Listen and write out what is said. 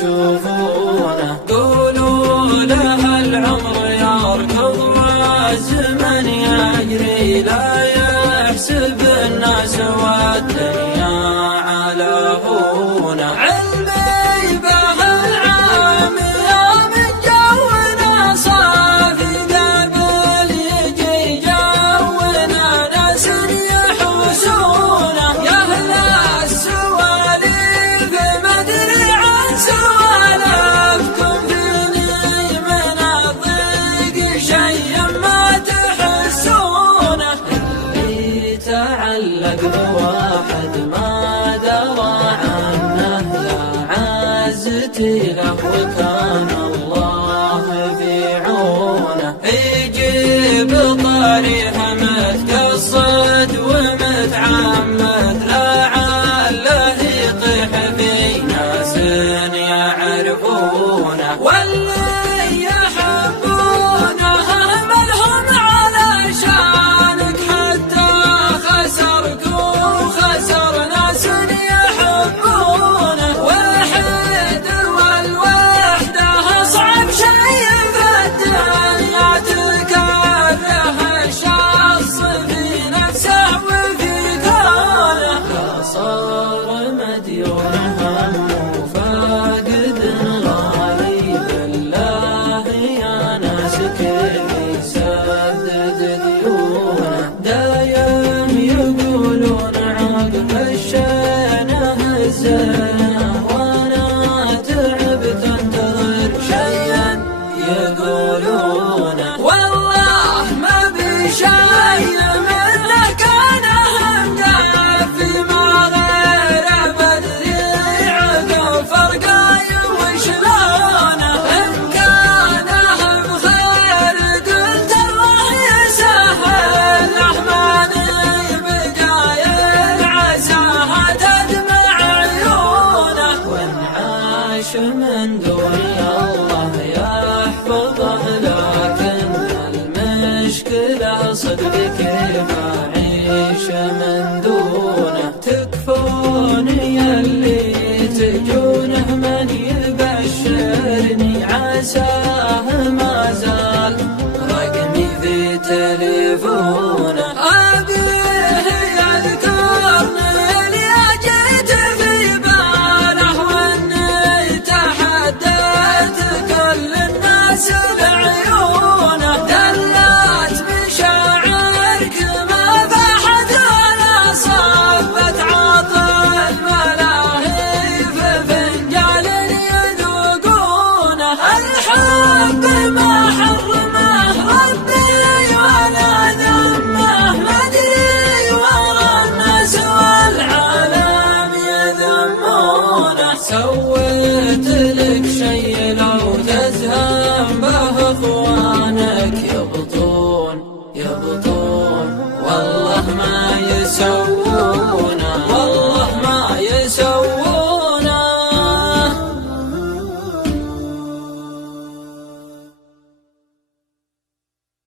يشوفونه. قولوا له العمر يركض والزمن يجري، لا يحسب الناس والدنيا على هونه. علمي به العام يوم جونا صافي، قبل يجي جونا ناس يحوسونه. يا أهل السواليف ما أدري عن سوالفكم، فيني من الضيق شيء ما تحسونه. اللي تعلق بواحد ما درى عنه لا عزتي له، وكان الله في عونه. يجيب طريقه متقصد ومتعمد، لعله يطيح في ناس يعرفونه. واللي يحبونه ملهم على شانك، حتى خسرك وخسر ناس يحبونه. والحيد والوحدة صعب شيء في الدنيا، تكره الشخص في نفسه وفي كونه.